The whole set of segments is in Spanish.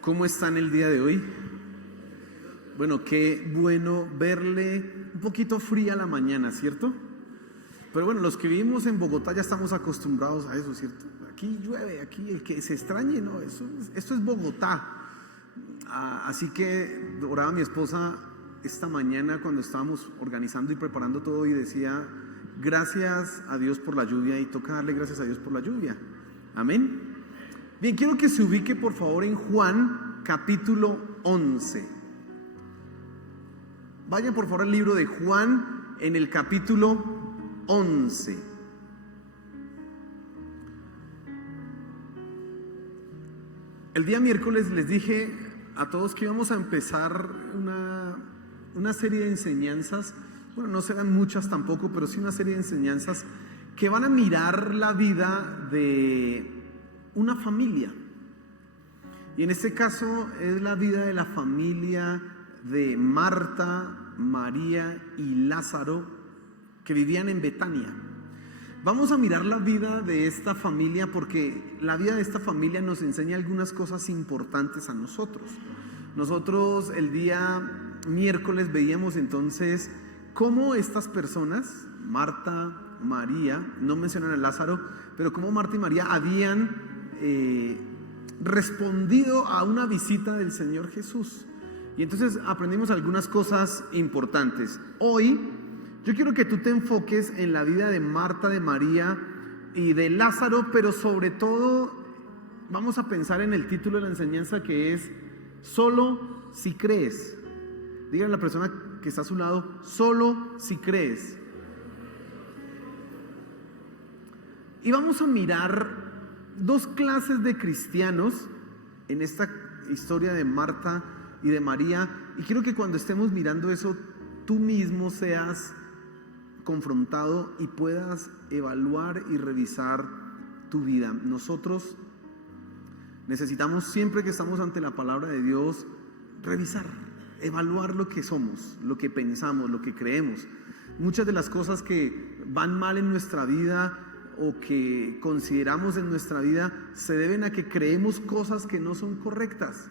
¿Cómo están el día de hoy? Bueno, qué bueno verle un poquito fría la mañana, ¿cierto? Pero bueno, los que vivimos en Bogotá ya estamos acostumbrados a eso, ¿cierto? Aquí llueve, aquí el que se extrañe, ¿no? Esto es Bogotá. Así que oraba mi esposa esta mañana cuando estábamos organizando y preparando todo y decía, gracias a Dios por la lluvia, y toca darle gracias a Dios por la lluvia. Amén. Bien, quiero que se ubique por favor en Juan capítulo 11. Vayan por favor al libro de Juan en el capítulo 11. El día miércoles les dije a todos que íbamos a empezar una serie de enseñanzas. Bueno, no serán muchas tampoco, pero sí una serie de enseñanzas que van a mirar la vida de una familia. Y en este caso es la vida de la familia de Marta, María y Lázaro, que vivían en Betania. Vamos a mirar la vida de esta familia porque la vida de esta familia nos enseña algunas cosas importantes a nosotros. Nosotros el día miércoles veíamos entonces cómo estas personas, Marta, María, no mencionan a Lázaro, pero cómo Marta y María habían respondido a una visita del Señor Jesús. Y entonces aprendimos algunas cosas importantes. Hoy yo quiero que tú te enfoques en la vida de Marta, de María y de Lázaro, pero sobre todo vamos a pensar en el título de la enseñanza, que es solo si crees. Dígale a la persona que está a su lado, solo si crees. Y vamos a mirar dos clases de cristianos en esta historia de Marta y de María, y quiero que cuando estemos mirando eso tú mismo seas confrontado y puedas evaluar y revisar tu vida. Nosotros necesitamos, siempre que estamos ante la palabra de Dios, revisar, evaluar lo que somos, lo que pensamos, lo que creemos. Muchas de las cosas que van mal en nuestra vida o que consideramos en nuestra vida se deben a que creemos cosas que no son correctas,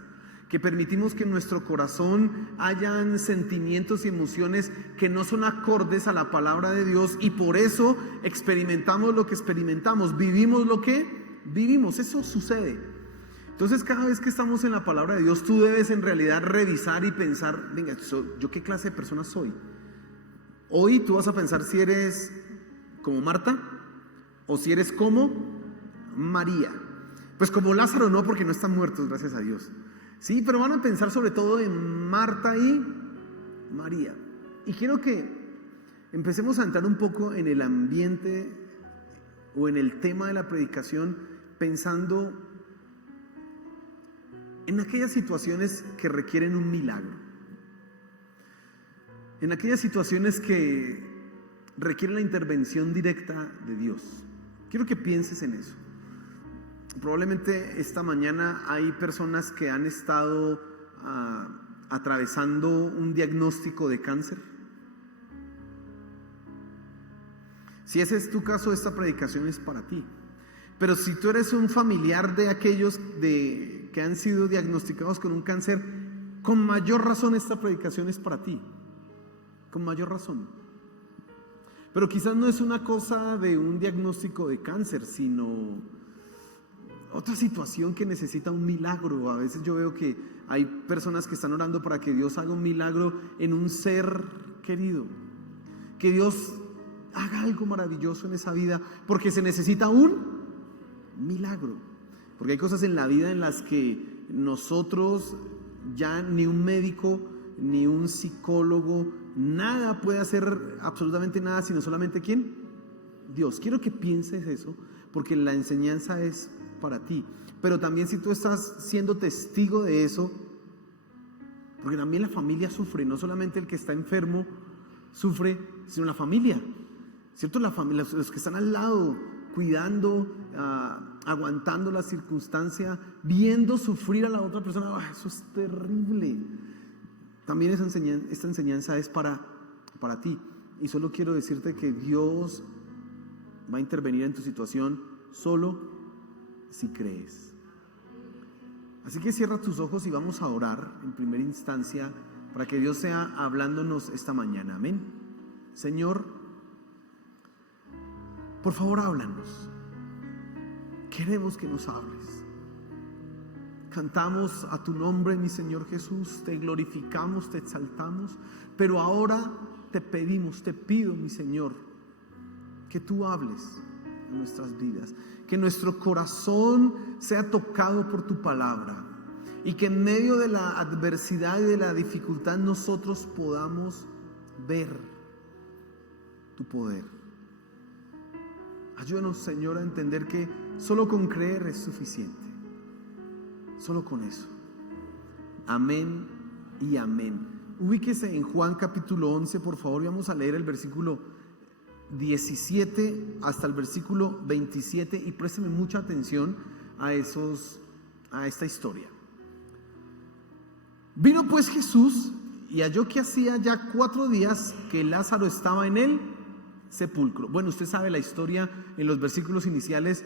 que permitimos que en nuestro corazón hayan sentimientos y emociones que no son acordes a la palabra de Dios, y por eso experimentamos lo que experimentamos, vivimos lo que vivimos. Eso sucede. Entonces cada vez que estamos en la palabra de Dios, tú debes en realidad revisar y pensar, venga, ¿yo qué clase de persona soy? Hoy tú vas a pensar si eres como Marta o si eres como María. Pues como Lázaro no, porque no están muertos, gracias a Dios. Sí, pero van a pensar sobre todo en Marta y María. Y quiero que empecemos a entrar un poco en el ambiente o en el tema de la predicación, pensando en aquellas situaciones que requieren un milagro, en aquellas situaciones que requieren la intervención directa de Dios. Quiero que pienses en eso. Probablemente esta mañana hay personas que han estado atravesando un diagnóstico de cáncer. Si ese es tu caso, esta predicación es para ti. Pero si tú eres un familiar de aquellos que han sido diagnosticados con un cáncer, con mayor razón esta predicación es para ti. Con mayor razón. Pero quizás no es una cosa de un diagnóstico de cáncer, sino otra situación que necesita un milagro. A veces yo veo que hay personas que están orando para que Dios haga un milagro en un ser querido, que Dios haga algo maravilloso en esa vida, porque se necesita un milagro. Porque hay cosas en la vida en las que nosotros, ya ni un médico, ni un psicólogo, nada puede hacer, absolutamente nada, sino solamente ¿quién? Dios. Quiero que pienses eso, porque la enseñanza es para ti. Pero también si tú estás siendo testigo de eso, porque también la familia sufre, no solamente el que está enfermo sufre, sino la familia, ¿cierto? La familia, los que están al lado, cuidando, aguantando la circunstancia, viendo sufrir a la otra persona. Eso es terrible. También esta enseñanza es para ti. Y solo quiero decirte que Dios va a intervenir en tu situación solo si crees. Así que cierra tus ojos y vamos a orar en primera instancia para que Dios sea hablándonos esta mañana. Amén. Señor, por favor, háblanos. Queremos que nos hables. Cantamos a tu nombre, mi Señor Jesús, te glorificamos, te exaltamos, pero ahora te pedimos, te pido, mi Señor, que tú hables en nuestras vidas, que nuestro corazón sea tocado por tu palabra y que en medio de la adversidad y de la dificultad nosotros podamos ver tu poder. Ayúdanos, Señor, a entender que solo con creer es suficiente. Solo con eso. Amén y amén. Ubíquese en Juan capítulo 11, por favor. Vamos a leer el versículo 17 hasta el versículo 27 y présteme mucha atención a esta historia. Vino pues Jesús y halló que hacía ya 4 días que Lázaro estaba en el sepulcro. Bueno, usted sabe la historia en los versículos iniciales.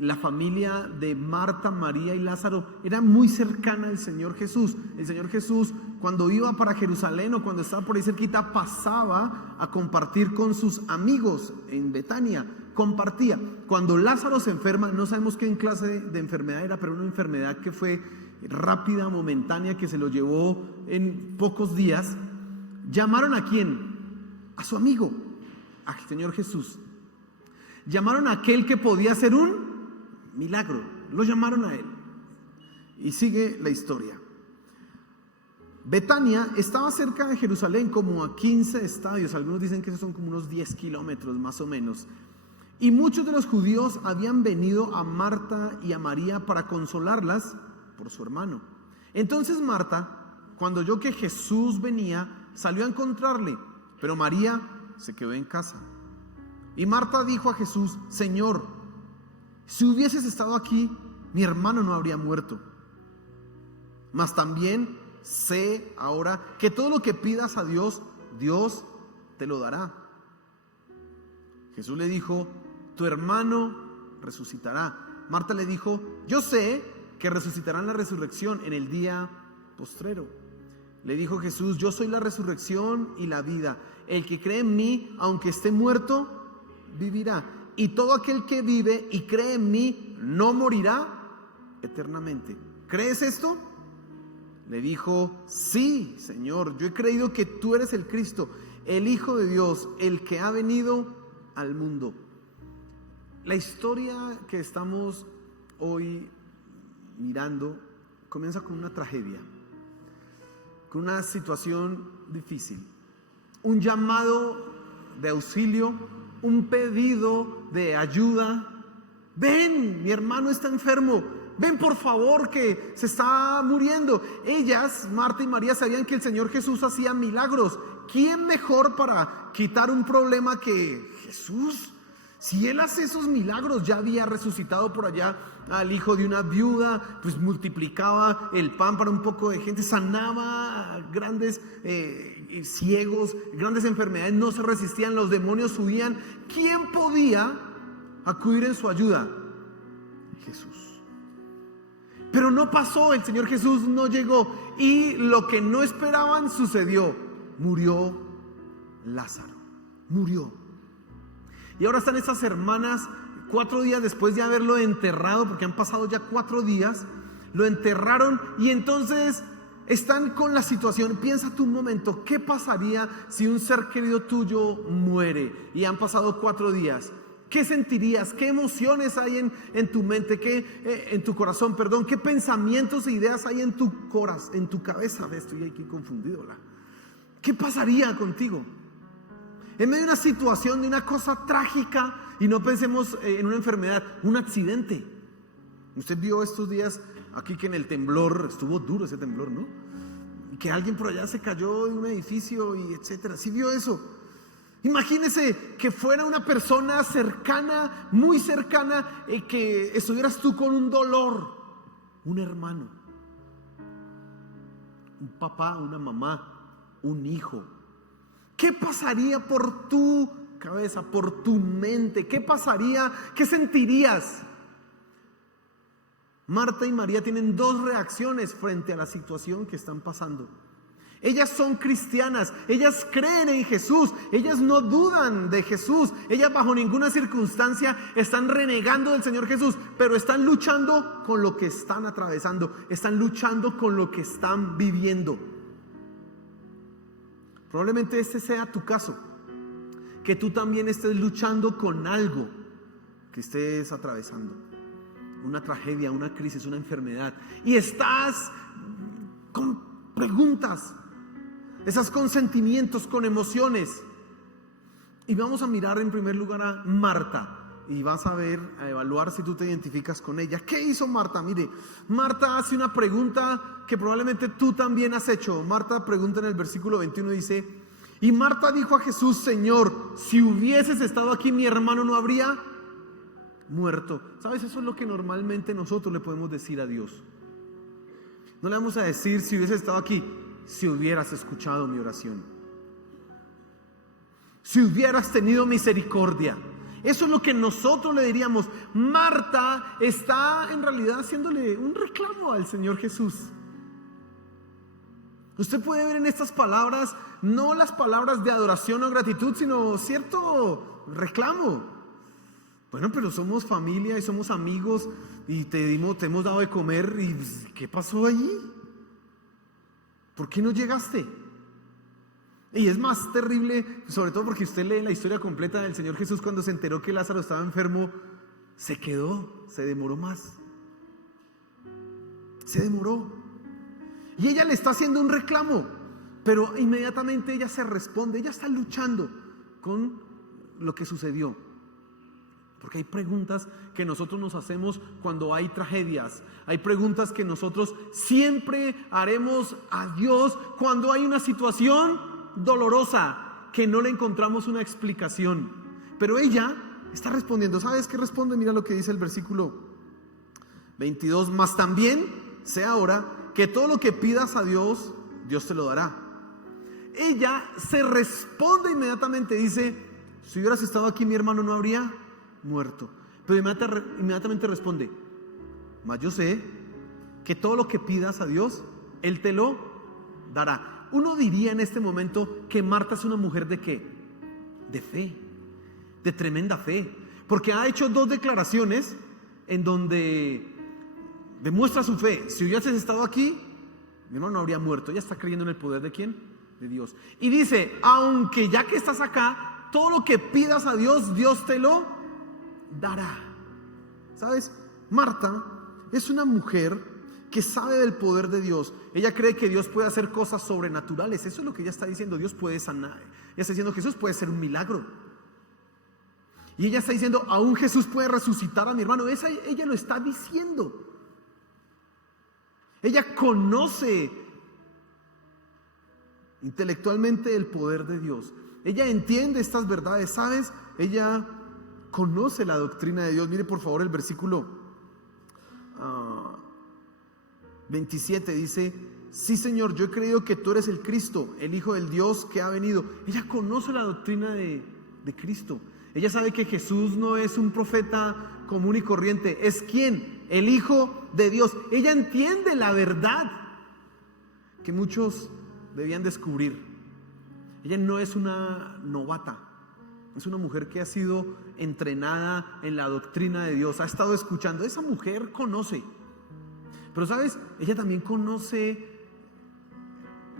La familia de Marta, María y Lázaro era muy cercana al Señor Jesús. El Señor Jesús, cuando iba para Jerusalén o cuando estaba por ahí cerquita, pasaba a compartir con sus amigos en Betania. Compartía. Cuando Lázaro se enferma, no sabemos qué clase de enfermedad era, pero una enfermedad que fue rápida, momentánea, que se lo llevó en pocos días. ¿Llamaron a quién? A su amigo, al Señor Jesús. Llamaron a aquel que podía hacer un milagro, lo llamaron a él. Y sigue la historia. Betania estaba cerca de Jerusalén, como a 15 estadios. Algunos dicen que esos son como unos 10 kilómetros más o menos. Y muchos de los judíos habían venido a Marta y a María para consolarlas por su hermano. Entonces Marta, cuando oyó que Jesús venía, salió a encontrarle, pero María se quedó en casa. Y Marta dijo a Jesús: Señor, si hubieses estado aquí, mi hermano no habría muerto. Mas también sé ahora que todo lo que pidas a Dios, Dios te lo dará. Jesús le dijo: tu hermano resucitará. Marta le dijo: yo sé que resucitará en la resurrección en el día postrero. Le dijo Jesús: yo soy la resurrección y la vida. El que cree en mí, aunque esté muerto, vivirá. Y todo aquel que vive y cree en mí no morirá eternamente. ¿Crees esto? Le dijo: sí, Señor, yo he creído que tú eres el Cristo, el Hijo de Dios, el que ha venido al mundo. La historia que estamos hoy mirando comienza con una tragedia, con una situación difícil, un llamado de auxilio, un pedido de ayuda. Ven, mi hermano está enfermo, ven por favor que se está muriendo. Ellas, Marta y María, sabían que el Señor Jesús hacía milagros. ¿Quién mejor para quitar un problema que Jesús? Si Él hace esos milagros, ya había resucitado por allá al hijo de una viuda, pues multiplicaba el pan para un poco de gente, sanaba a grandes ciegos, grandes enfermedades no se resistían, los demonios huían. ¿Quién podía acudir en su ayuda? Jesús. Pero no pasó, el Señor Jesús no llegó y lo que no esperaban sucedió. Murió Lázaro, murió. Y ahora están estas hermanas 4 días después de haberlo enterrado, porque han pasado ya 4 días, lo enterraron y entonces están con la situación. Piensa tú un momento, ¿qué pasaría si un ser querido tuyo muere y han pasado 4 días? ¿Qué sentirías? ¿Qué emociones hay en tu mente? En tu corazón, perdón. ¿Qué pensamientos e ideas hay en tu cabeza? Estoy aquí confundido. ¿Qué pasaría contigo? En medio de una situación, de una cosa trágica, y no pensemos en una enfermedad, un accidente. Usted vio estos días aquí que en el temblor, estuvo duro ese temblor, ¿no? Y que alguien por allá se cayó de un edificio y etcétera. ¿Sí vio eso? Imagínese que fuera una persona cercana, muy cercana, que estuvieras tú con un dolor, un hermano, un papá, una mamá, un hijo. ¿Qué pasaría por tu cabeza, por tu mente? ¿Qué pasaría? ¿Qué sentirías? Marta y María tienen dos reacciones frente a la situación que están pasando. Ellas son cristianas, ellas creen en Jesús, ellas no dudan de Jesús, ellas bajo ninguna circunstancia están renegando del Señor Jesús, pero están luchando con lo que están atravesando, están luchando con lo que están viviendo. Probablemente este sea tu caso, que tú también estés luchando con algo que estés atravesando, una tragedia, una crisis, una enfermedad, y estás con preguntas, estás con sentimientos, con emociones. Y vamos a mirar en primer lugar a Marta, y vas a ver, a evaluar si tú te identificas con ella. ¿Qué hizo Marta? Mire, Marta hace una pregunta que probablemente tú también has hecho. Marta pregunta en el versículo 21, dice: y Marta dijo a Jesús: Señor, si hubieses estado aquí, mi hermano no habría muerto. ¿Sabes? Eso es lo que normalmente nosotros le podemos decir a Dios. No le vamos a decir: si hubieses estado aquí, si hubieras escuchado mi oración, si hubieras tenido misericordia. Eso es lo que nosotros le diríamos. Marta está en realidad haciéndole un reclamo al Señor Jesús. Usted puede ver en estas palabras no las palabras de adoración o gratitud, sino cierto reclamo. Bueno, pero somos familia y somos amigos y te hemos dado de comer, y ¿qué pasó allí? ¿Por qué no llegaste? Y es más terrible, sobre todo porque usted lee la historia completa del Señor Jesús. Cuando se enteró que Lázaro estaba enfermo, se demoró más. Se demoró. Y ella le está haciendo un reclamo, pero inmediatamente ella se responde. Ella está luchando con lo que sucedió. Porque hay preguntas que nosotros nos hacemos cuando hay tragedias. Hay preguntas que nosotros siempre haremos a Dios cuando hay una situación dolorosa que no le encontramos una explicación. Pero ella está respondiendo. ¿Sabes qué responde? Mira lo que dice el versículo 22. Mas también sé ahora que todo lo que pidas a Dios, Dios te lo dará. Ella se responde inmediatamente. Dice: si hubieras estado aquí, mi hermano no habría muerto. Pero inmediatamente responde: mas yo sé que todo lo que pidas a Dios, Él te lo dará. Uno diría en este momento que Marta es una mujer ¿de qué? De fe, de tremenda fe, porque ha hecho dos declaraciones en donde demuestra su fe. Si hubieses estado aquí, mi hermano no habría muerto. Ella está creyendo en el poder ¿de quién? De Dios. Y dice: aunque ya que estás acá, todo lo que pidas a Dios, Dios te lo dará. ¿Sabes? Marta es una mujer que sabe del poder de Dios. Ella cree que Dios puede hacer cosas sobrenaturales. Eso es lo que ella está diciendo. Dios puede sanar. Ella está diciendo: Jesús puede hacer un milagro. Y ella está diciendo: aún Jesús puede resucitar a mi hermano. Ella lo está diciendo. Ella conoce intelectualmente el poder de Dios. Ella entiende estas verdades. ¿Sabes? Ella conoce la doctrina de Dios. Mire por favor el versículo 27. Dice: sí, Señor, yo he creído que tú eres el Cristo, el Hijo del Dios que ha venido. Ella conoce la doctrina de Cristo. Ella sabe que Jesús no es un profeta común y corriente. ¿Es quién? El Hijo de Dios. Ella entiende la verdad que muchos debían descubrir. Ella no es una novata. Es una mujer que ha sido entrenada en la doctrina de Dios. Ha estado escuchando. Esa mujer conoce. Pero ¿sabes? Ella también conoce,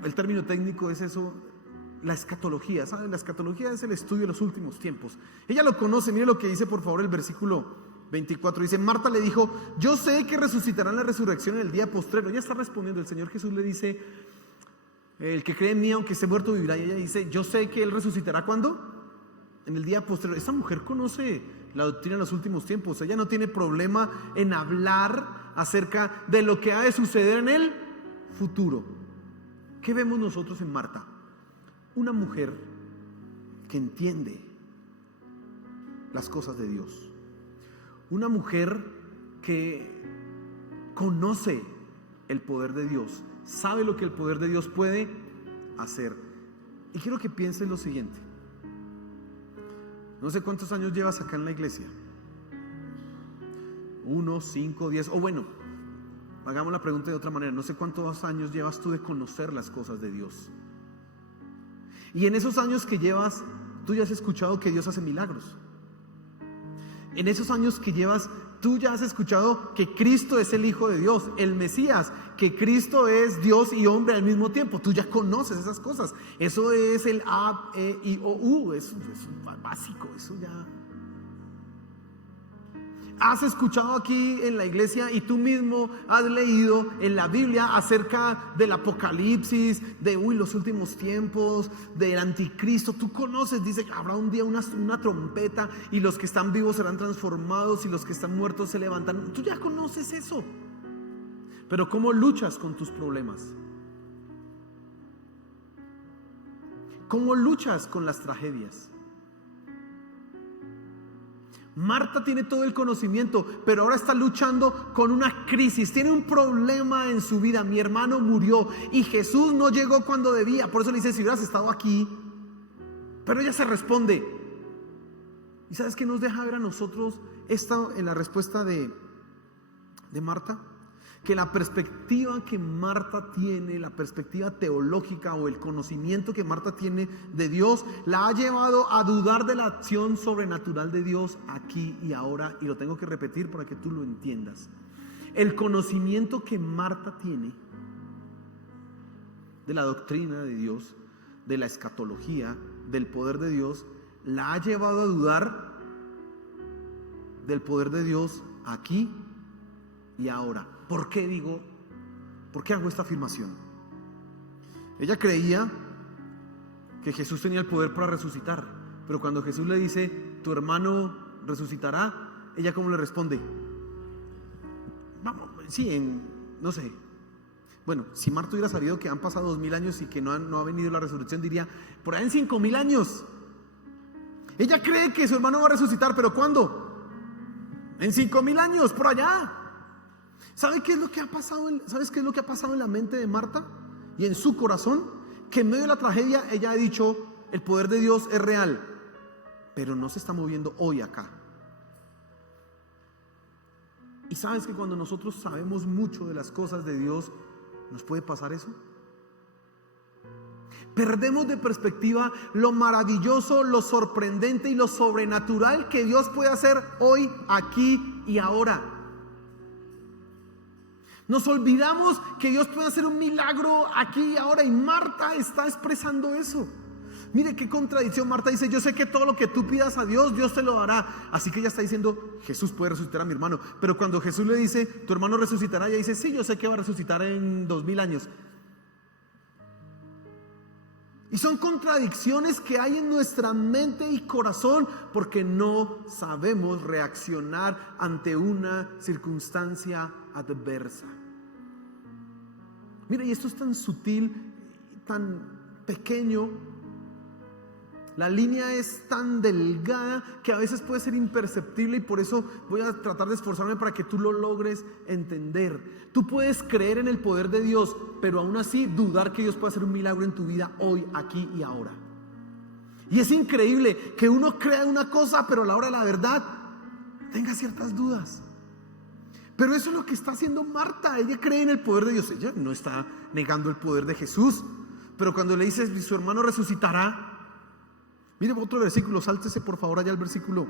el término técnico es eso, la escatología. ¿Sabes? La escatología es el estudio de los últimos tiempos. Ella lo conoce. Mire lo que dice por favor el versículo 24. Dice: Marta le dijo: yo sé que resucitarán la resurrección en el día postrero. Ella está respondiendo. El Señor Jesús le dice: el que cree en mí, aunque esté muerto, vivirá. Y ella dice: yo sé que Él resucitará. ¿Cuándo? En el día postrero. Esta mujer conoce la doctrina de los últimos tiempos. Ella no tiene problema en hablar acerca de lo que ha de suceder en el futuro. ¿Qué vemos nosotros en Marta? Una mujer que entiende las cosas de Dios. Una mujer que conoce el poder de Dios. Sabe lo que el poder de Dios puede hacer. Y quiero que pienses lo siguiente. No sé cuántos años llevas acá en la iglesia. 1, 5, 10, o bueno, hagamos la pregunta de otra manera. No sé cuántos años llevas tú de conocer las cosas de Dios. Y en esos años que llevas, tú ya has escuchado que Dios hace milagros. En esos años que llevas, tú ya has escuchado que Cristo es el Hijo de Dios, el Mesías, que Cristo es Dios y hombre al mismo tiempo. Tú ya conoces esas cosas. Eso es el A, E, I, O, U. Eso es básico, eso ya. Has escuchado aquí en la iglesia y tú mismo has leído en la Biblia acerca del Apocalipsis, de los últimos tiempos, del anticristo. Tú conoces, dice que habrá un día una trompeta y los que están vivos serán transformados y los que están muertos se levantan. Tú ya conoces eso. Pero ¿cómo luchas con tus problemas? ¿Cómo luchas con las tragedias? Marta tiene todo el conocimiento, pero ahora está luchando con una crisis, tiene un problema en su vida. Mi hermano murió y Jesús no llegó cuando debía. Por eso le dice, si hubieras estado aquí. Pero ella se responde. ¿Y sabes qué nos deja ver a nosotros esto en la respuesta de Marta? Que la perspectiva que Marta tiene, la perspectiva teológica o el conocimiento que Marta tiene de Dios, la ha llevado a dudar de la acción sobrenatural de Dios aquí y ahora. Y lo tengo que repetir para que tú lo entiendas. El conocimiento que Marta tiene de la doctrina de Dios, de la escatología, del poder de Dios, la ha llevado a dudar del poder de Dios aquí y ahora. ¿Por qué hago esta afirmación? Ella creía que Jesús tenía el poder para resucitar, pero cuando Jesús le dice, tu hermano resucitará, ella ¿cómo le responde? Vamos, sí, no sé. Bueno, si Marta hubiera sabido que han pasado 2000 años y que no ha venido la resurrección, diría, por ahí en 5000 años. Ella cree que su hermano va a resucitar, pero ¿cuándo? En 5000 años, por allá. ¿Sabes qué es lo que ha pasado en la mente de Marta y en su corazón? Que en medio de la tragedia ella ha dicho, el poder de Dios es real, pero no se está moviendo hoy acá. Y sabes que cuando nosotros sabemos mucho de las cosas de Dios, ¿nos puede pasar eso? Perdemos de perspectiva lo maravilloso, lo sorprendente y lo sobrenatural que Dios puede hacer hoy, aquí y ahora. Nos olvidamos que Dios puede hacer un milagro aquí y ahora, y Marta está expresando eso. Mire qué contradicción. Marta dice, yo sé que todo lo que tú pidas a Dios, Dios te lo dará. Así que ella está diciendo, Jesús puede resucitar a mi hermano. Pero cuando Jesús le dice, tu hermano resucitará, ella dice, sí, yo sé que va a resucitar en 2000 años. Y son contradicciones que hay en nuestra mente y corazón porque no sabemos reaccionar ante una circunstancia adversa. Mira, y esto es tan sutil, tan pequeño. La línea es tan delgada que a veces puede ser imperceptible, y por eso voy a tratar de esforzarme para que tú lo logres entender. Tú puedes creer en el poder de Dios, pero aún así dudar que Dios pueda hacer un milagro en tu vida hoy, aquí y ahora. Y es increíble que uno crea una cosa, pero a la hora de la verdad tenga ciertas dudas. Pero eso es lo que está haciendo Marta. Ella cree en el poder de Dios. Ella no está negando el poder de Jesús, pero cuando le dice su hermano resucitará. Mire otro versículo, sáltese por favor allá al versículo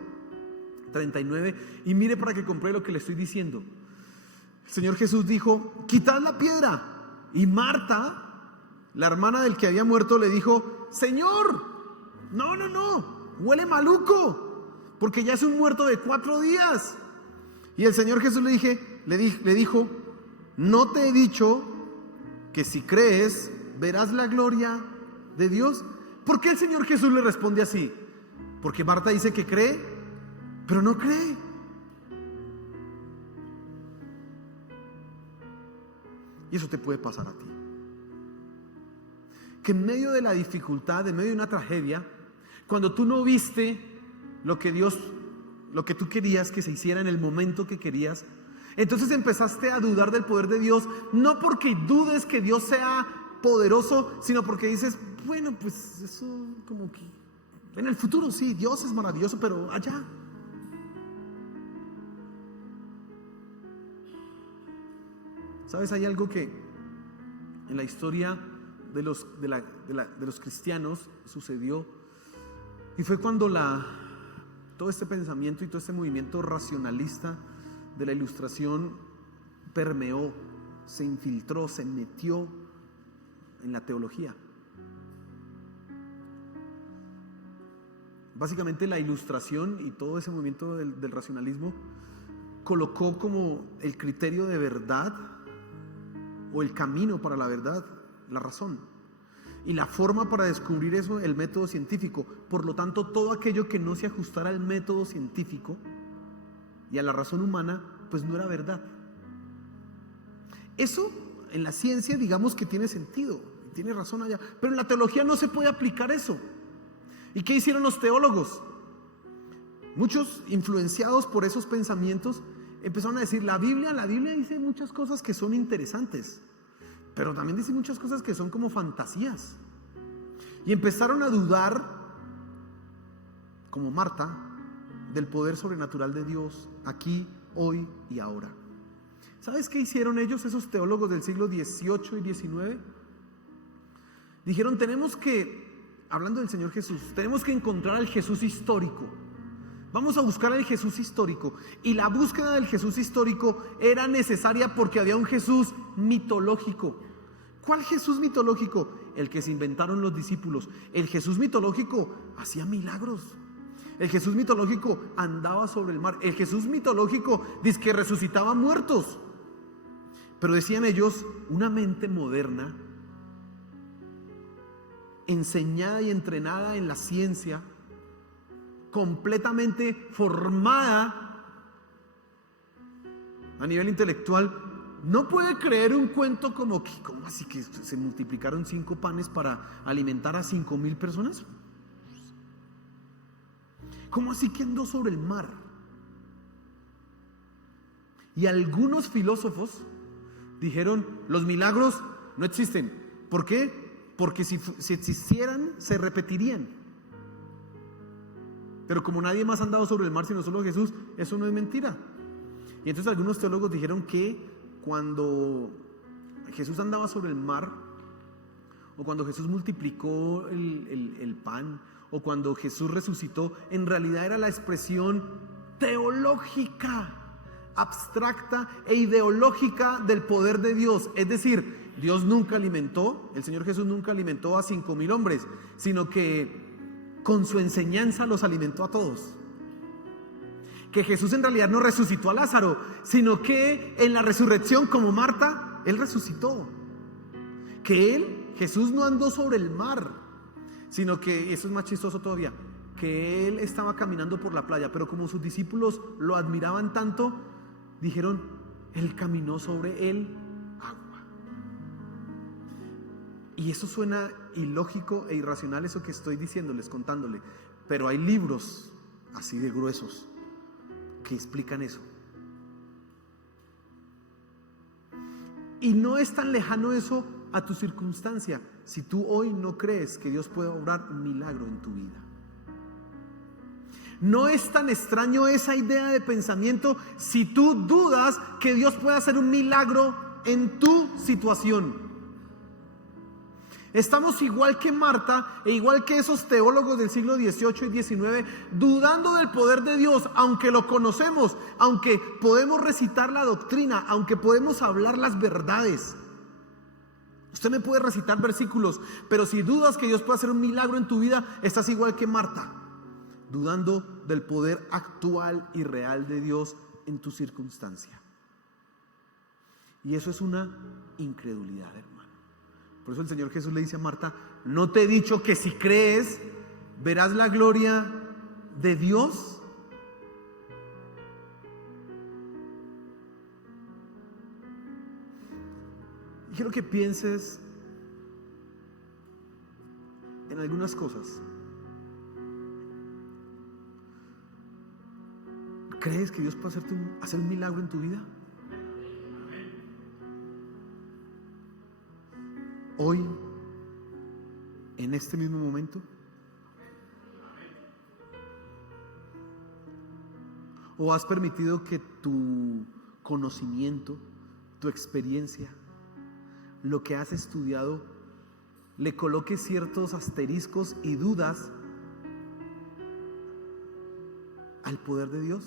39 y mire para que compruebe lo que le estoy diciendo. El Señor Jesús dijo, quitad la piedra. Y Marta, la hermana del que había muerto, le dijo, Señor, no, huele maluco, porque ya es un muerto de 4 días. Y el Señor Jesús le dijo, ¿no te he dicho que si crees verás la gloria de Dios? ¿Por qué el Señor Jesús le responde así? Porque Marta dice que cree, pero no cree. Y eso te puede pasar a ti. Que en medio de la dificultad, en medio de una tragedia, cuando tú no viste lo que tú querías que se hiciera en el momento que querías, entonces empezaste a dudar del poder de Dios, no porque dudes que Dios sea poderoso, sino porque dices, bueno, pues eso como que en el futuro sí, Dios es maravilloso, pero allá. ¿Sabes? Hay algo que en la historia de los cristianos sucedió, y fue cuando todo este pensamiento y todo este movimiento racionalista de la Ilustración permeó, se infiltró, se metió en la teología. Básicamente la Ilustración y todo ese movimiento del racionalismo colocó como el criterio de verdad o el camino para la verdad, la razón, y la forma para descubrir eso, el método científico. Por lo tanto, todo aquello que no se ajustara al método científico y a la razón humana, pues no era verdad. Eso en la ciencia digamos que tiene sentido, tiene razón allá, pero en la teología no se puede aplicar eso. ¿Y qué hicieron los teólogos? Muchos, influenciados por esos pensamientos, empezaron a decir, la Biblia dice muchas cosas que son interesantes, pero también dice muchas cosas que son como fantasías. Y empezaron a dudar, como Marta, del poder sobrenatural de Dios aquí, hoy y ahora. ¿Sabes qué hicieron ellos, esos teólogos del siglo XVIII y XIX? Dijeron, hablando del Señor Jesús, tenemos que encontrar al Jesús histórico. Vamos a buscar al Jesús histórico. Y la búsqueda del Jesús histórico era necesaria porque había un Jesús mitológico. ¿Cuál Jesús mitológico? El que se inventaron los discípulos. El Jesús mitológico hacía milagros. El Jesús mitológico andaba sobre el mar. El Jesús mitológico dice que resucitaba muertos. Pero decían ellos, una mente moderna, enseñada y entrenada en la ciencia, completamente formada a nivel intelectual, no puede creer un cuento como ¿cómo así que se multiplicaron 5 panes para alimentar a 5,000 personas? ¿Cómo así que andó sobre el mar? Y algunos filósofos dijeron, los milagros no existen. ¿Por qué? Porque si existieran, se repetirían. Pero como nadie más ha andado sobre el mar sino solo Jesús, eso no es mentira. Y entonces algunos teólogos dijeron que cuando Jesús andaba sobre el mar, o cuando Jesús multiplicó el pan, o cuando Jesús resucitó, en realidad era la expresión teológica, abstracta e ideológica del poder de Dios. Es decir, Dios nunca alimentó, el Señor Jesús nunca alimentó a 5,000 hombres, sino que con su enseñanza los alimentó a todos. Que Jesús en realidad no resucitó a Lázaro, sino que en la resurrección, como Marta, Él resucitó. Que Jesús no andó sobre el mar, sino que, eso es más chistoso todavía, que Él estaba caminando por la playa, pero como sus discípulos lo admiraban tanto, dijeron, Él caminó sobre el agua. Y eso suena ilógico e irracional, eso que estoy diciéndoles, contándole, pero hay libros así de gruesos que explican eso. Y no es tan lejano eso a tu circunstancia, si tú hoy no crees que Dios puede obrar un milagro en tu vida. No es tan extraño esa idea de pensamiento si tú dudas que Dios puede hacer un milagro en tu situación. Estamos igual que Marta e igual que esos teólogos del siglo XVIII y XIX, dudando del poder de Dios, aunque lo conocemos, aunque podemos recitar la doctrina, aunque podemos hablar las verdades. Usted me puede recitar versículos, pero si dudas que Dios puede hacer un milagro en tu vida, estás igual que Marta, dudando del poder actual y real de Dios en tu circunstancia. Y eso es una incredulidad, hermano. Por eso el Señor Jesús le dice a Marta, ¿no te he dicho que si crees verás la gloria de Dios? Quiero que pienses en algunas cosas. ¿Crees que Dios puede hacer un milagro en tu vida? Hoy, en este mismo momento. ¿O has permitido que tu conocimiento, tu experiencia, lo que has estudiado, le coloques ciertos asteriscos y dudas al poder de Dios?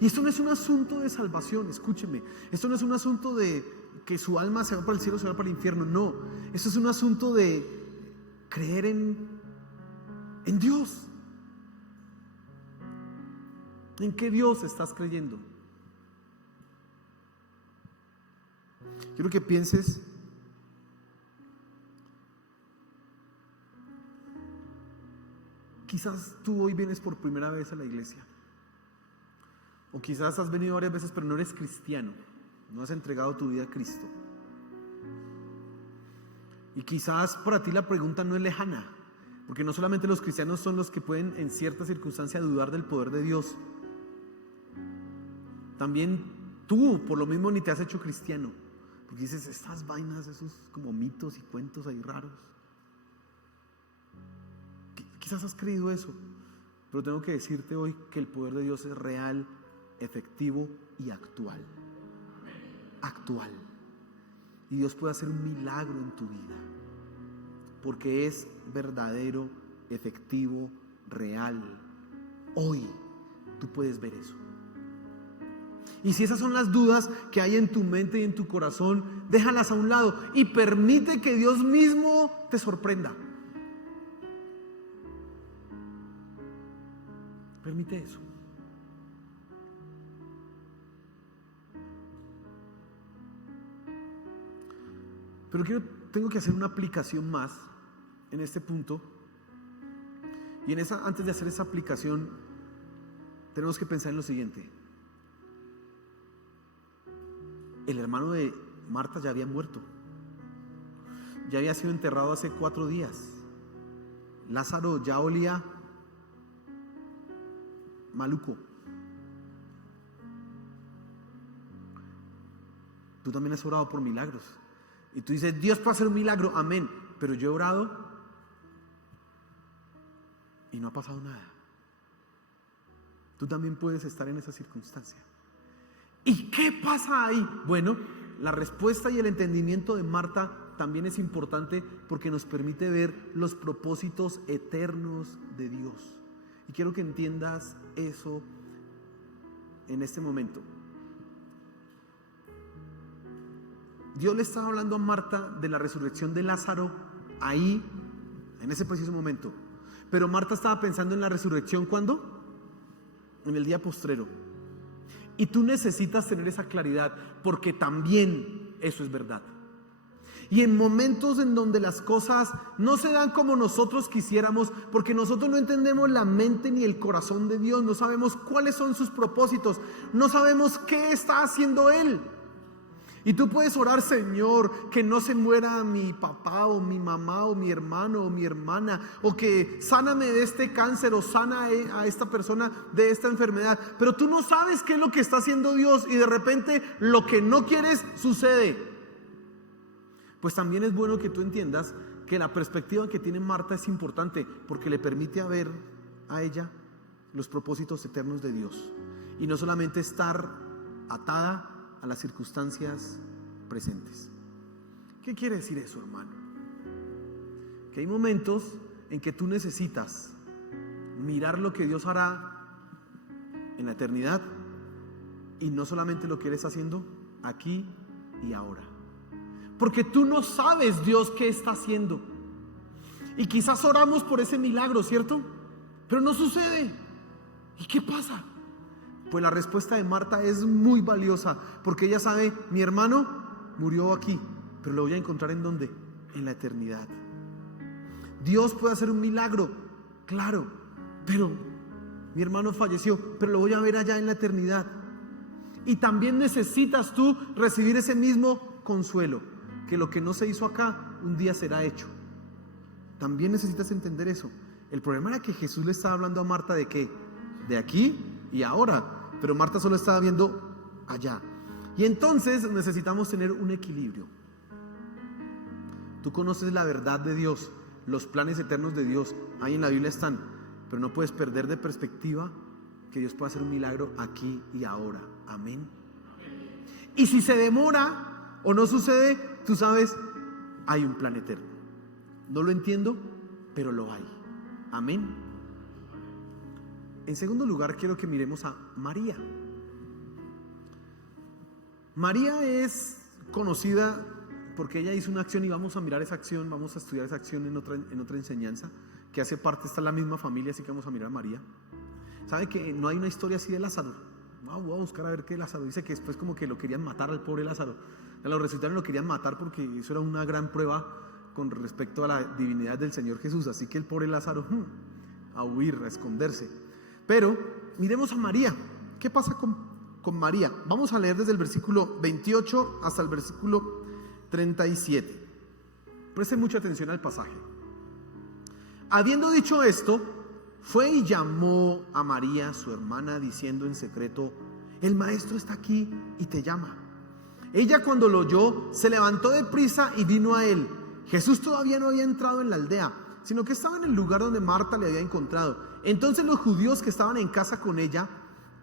Y esto no es un asunto de salvación, escúcheme. Esto no es un asunto de que su alma se va para el cielo o se va para el infierno. No, esto es un asunto de creer en Dios. ¿En qué Dios estás creyendo? Quiero que pienses quizás tú hoy vienes por primera vez a la iglesia. O quizás has venido varias veces pero no eres cristiano, no has entregado tu vida a Cristo. Y quizás para ti la pregunta no es lejana, porque no solamente los cristianos son los que pueden en cierta circunstancia dudar del poder de Dios. También tú por lo mismo ni te has hecho cristiano, porque dices, estas vainas, esos como mitos y cuentos ahí raros. Quizás has creído eso, pero tengo que decirte hoy que el poder de Dios es real, efectivo y actual. Actual. Y Dios puede hacer un milagro en tu vida, porque es verdadero, efectivo, real. Hoy tú puedes ver eso. Y si esas son las dudas que hay en tu mente y en tu corazón, déjalas a un lado y permite que Dios mismo te sorprenda. Permite eso. Pero tengo que hacer una aplicación más en este punto. Y antes de hacer esa aplicación, tenemos que pensar en lo siguiente. El hermano de Marta ya había muerto. Ya había sido enterrado hace 4 días. Lázaro ya olía maluco. Tú también has orado por milagros. Y tú dices, Dios puede hacer un milagro, amén. Pero yo he orado y no ha pasado nada. Tú también puedes estar en esa circunstancia. ¿Y qué pasa ahí? Bueno, la respuesta y el entendimiento de Marta también es importante porque nos permite ver los propósitos eternos de Dios. Y quiero que entiendas eso en este momento. Dios le estaba hablando a Marta de la resurrección de Lázaro ahí, en ese preciso momento. Pero Marta estaba pensando en la resurrección, ¿cuándo? En el día postrero. Y tú necesitas tener esa claridad, porque también eso es verdad. Y en momentos en donde las cosas no se dan como nosotros quisiéramos, porque nosotros no entendemos la mente ni el corazón de Dios, no sabemos cuáles son sus propósitos, no sabemos qué está haciendo Él. Y tú puedes orar, Señor, que no se muera mi papá o mi mamá o mi hermano o mi hermana, o que sáname de este cáncer o sana a esta persona de esta enfermedad, pero tú no sabes qué es lo que está haciendo Dios y de repente lo que no quieres sucede. Pues también es bueno que tú entiendas que la perspectiva que tiene Marta es importante, porque le permite ver a ella los propósitos eternos de Dios y no solamente estar atada a las circunstancias presentes. ¿Qué quiere decir eso, hermano? Que hay momentos en que tú necesitas mirar lo que Dios hará en la eternidad y no solamente lo que Él está haciendo aquí y ahora, porque tú no sabes Dios qué está haciendo. Y quizás oramos por ese milagro, ¿cierto? Pero no sucede. ¿Y qué pasa? Pues la respuesta de Marta es muy valiosa, porque ella sabe, mi hermano murió aquí, pero lo voy a encontrar ¿en dónde? En la eternidad. Dios puede hacer un milagro, claro, pero mi hermano falleció, pero lo voy a ver allá en la eternidad. Y también necesitas tú recibir ese mismo consuelo, que lo que no se hizo acá, un día será hecho. También necesitas entender eso. El problema era que Jesús le estaba hablando a Marta de ¿qué? De aquí y ahora. Pero Marta solo estaba viendo allá. Y entonces necesitamos tener un equilibrio. Tú conoces la verdad de Dios, los planes eternos de Dios, ahí en la Biblia están, pero no puedes perder de perspectiva que Dios pueda hacer un milagro aquí y ahora. Amén. Y si se demora o no sucede, tú sabes, hay un plan eterno. No lo entiendo, pero lo hay. Amén. En segundo lugar, quiero que miremos a María. María es conocida porque ella hizo una acción, y vamos a mirar esa acción, vamos a estudiar esa acción en otra enseñanza que hace parte, está en la misma familia, así que vamos a mirar a María. ¿Sabe que no hay una historia así de Lázaro? Voy a buscar a ver qué Lázaro dice, que después como que lo querían matar al pobre Lázaro. A los resucitaron, lo querían matar porque eso era una gran prueba con respecto a la divinidad del Señor Jesús. Así que el pobre Lázaro a huir, a esconderse. Pero miremos a María. ¿Qué pasa con María? Vamos a leer desde el versículo 28 hasta el versículo 37. Presten mucha atención al pasaje. Habiendo dicho esto, fue y llamó a María, su hermana, diciendo en secreto: el maestro está aquí y te llama. Ella, cuando lo oyó, se levantó de prisa y vino a él. Jesús todavía no había entrado en la aldea, sino que estaba en el lugar donde Marta le había encontrado. Entonces los judíos que estaban en casa con ella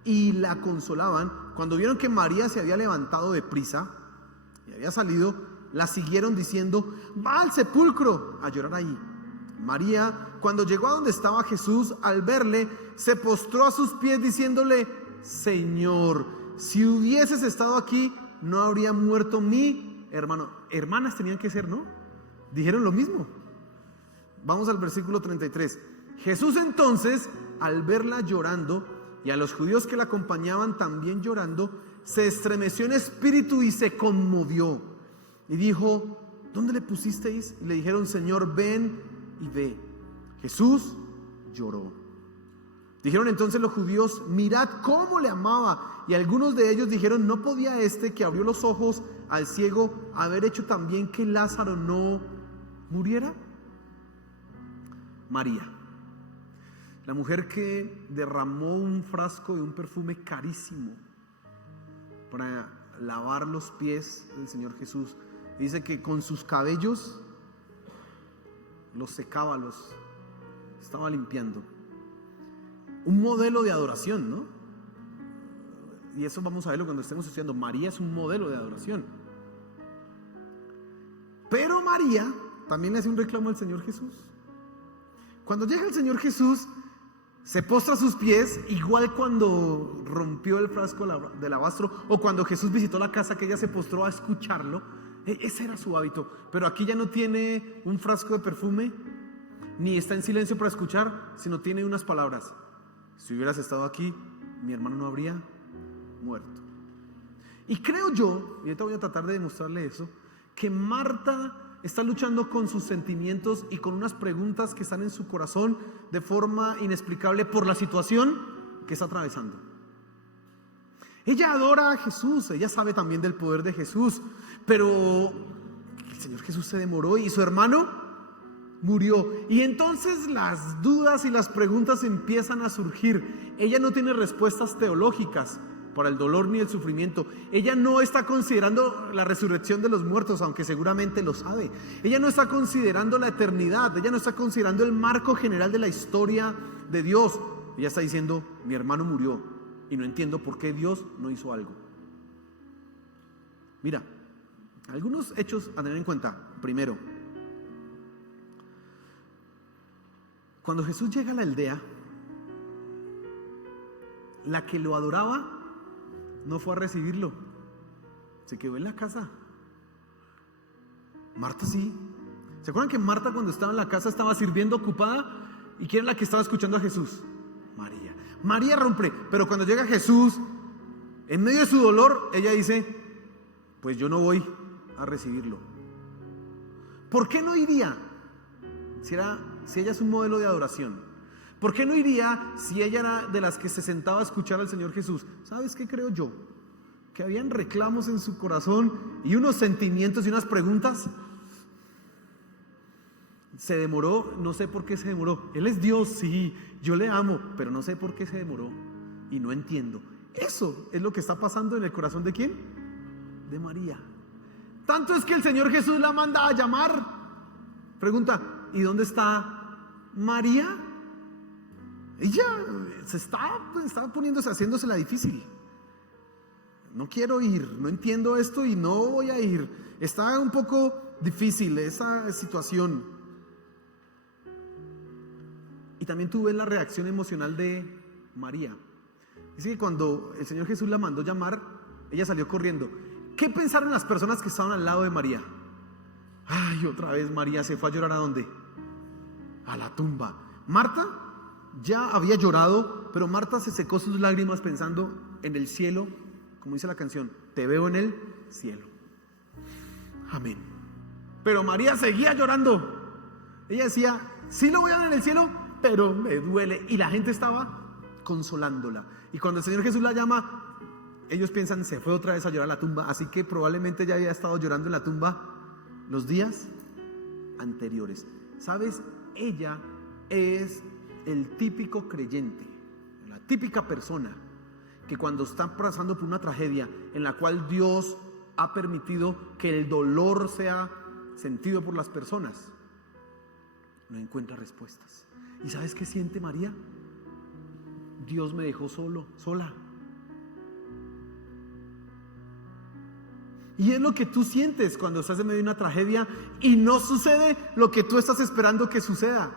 y la consolaban, cuando vieron que María se había levantado de prisa y había salido, la siguieron diciendo: va al sepulcro a llorar ahí. María, cuando llegó a donde estaba Jesús, al verle, se postró a sus pies diciéndole: Señor, si hubieses estado aquí, no habría muerto mi hermano. Hermanas tenían que ser, ¿no? Dijeron lo mismo. Vamos al versículo 33. Jesús entonces, al verla llorando, y a los judíos que la acompañaban también llorando, se estremeció en espíritu y se conmovió. Y dijo: ¿dónde le pusisteis? Y le dijeron: Señor, ven y ve. Jesús lloró. Dijeron entonces los judíos: mirad cómo le amaba. Y algunos de ellos dijeron: ¿no podía este que abrió los ojos al ciego haber hecho también que Lázaro no muriera? María, la mujer que derramó un frasco de un perfume carísimo para lavar los pies del Señor Jesús, dice que con sus cabellos los secaba, los estaba limpiando. Un modelo de adoración, ¿no? Y eso vamos a verlo cuando estemos estudiando. María es un modelo de adoración. Pero María también le hace un reclamo al Señor Jesús. Cuando llega el Señor Jesús, se postra a sus pies, igual cuando rompió el frasco del alabastro, o cuando Jesús visitó la casa, que ella se postró a escucharlo. Ese era su hábito. Pero aquí ya no tiene un frasco de perfume, ni está en silencio para escuchar, sino tiene unas palabras: si hubieras estado aquí, mi hermano no habría muerto. Y creo yo, y ahorita voy a tratar de demostrarle eso, que Marta está luchando con sus sentimientos y con unas preguntas que están en su corazón de forma inexplicable por la situación que está atravesando. Ella adora a Jesús, ella sabe también del poder de Jesús, pero el Señor Jesús se demoró y su hermano murió. Y entonces las dudas y las preguntas empiezan a surgir. Ella no tiene respuestas teológicas para el dolor ni el sufrimiento. Ella no está considerando la resurrección de los muertos, aunque seguramente lo sabe. Ella no está considerando la eternidad. Ella no está considerando el marco general de la historia de Dios. Ella está diciendo: mi hermano murió y no entiendo por qué Dios no hizo algo. Mira, algunos hechos a tener en cuenta. Primero, cuando Jesús llega a la aldea, la que lo adoraba no fue a recibirlo, se quedó en la casa. Marta sí. ¿Se acuerdan que Marta, cuando estaba en la casa, estaba sirviendo, ocupada? ¿Y quién era la que estaba escuchando a Jesús? María. María rompe, pero cuando llega Jesús, en medio de su dolor, ella dice: pues yo no voy a recibirlo. ¿Por qué no iría? Si ella es un modelo de adoración, ¿por qué no iría si ella era de las que se sentaba a escuchar al Señor Jesús? ¿Sabes qué creo yo? Que habían reclamos en su corazón y unos sentimientos y unas preguntas. Se demoró, no sé por qué se demoró. Él es Dios, sí, yo le amo, pero no sé por qué se demoró y no entiendo. Eso es lo que está pasando en el corazón ¿de quién? De María. Tanto es que el Señor Jesús la manda a llamar. Pregunta: ¿y dónde está María? Ella estaba poniéndose, haciéndosela difícil. No quiero ir, no entiendo esto y no voy a ir. Está un poco difícil esa situación. Y también tuve la reacción emocional de María. Dice que cuando el Señor Jesús la mandó llamar, ella salió corriendo. ¿Qué pensaron las personas que estaban al lado de María? Ay, otra vez María se fue a llorar. ¿A dónde? A la tumba. Marta ya había llorado, pero Marta se secó sus lágrimas pensando en el cielo, como dice la canción, te veo en el cielo. Amén. Pero María seguía llorando. Ella decía, sí lo voy a ver en el cielo, pero me duele. Y la gente estaba consolándola. Y cuando el Señor Jesús la llama, ellos piensan, se fue otra vez a llorar a la tumba. Así que probablemente ya había estado llorando en la tumba los días anteriores. ¿Sabes? Ella es el típico creyente, la típica persona que cuando está pasando por una tragedia en la cual Dios ha permitido que el dolor sea sentido por las personas, no encuentra respuestas. ¿Y sabes qué siente María? Dios me dejó sola. Y es lo que tú sientes cuando estás en medio de una tragedia y no sucede lo que tú estás esperando que suceda.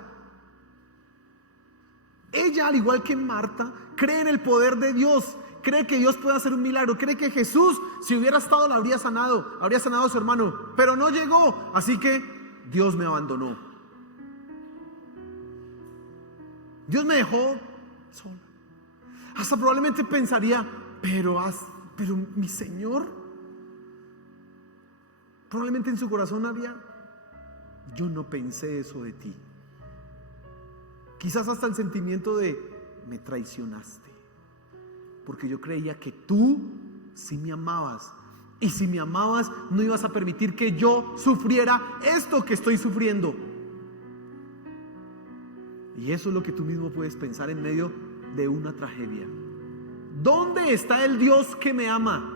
Ella, al igual que Marta, cree en el poder de Dios, cree que Dios puede hacer un milagro, cree que Jesús, si hubiera estado, la habría sanado a su hermano, pero no llegó, así que Dios me abandonó. Dios me dejó sola. Hasta probablemente pensaría, pero mi Señor, probablemente en su corazón había, yo no pensé eso de ti. Quizás hasta el sentimiento de, me traicionaste, porque yo creía que tú sí me amabas, y si me amabas no ibas a permitir que yo sufriera esto que estoy sufriendo. Y eso es lo que tú mismo puedes pensar en medio de una tragedia. ¿Dónde está el Dios que me ama?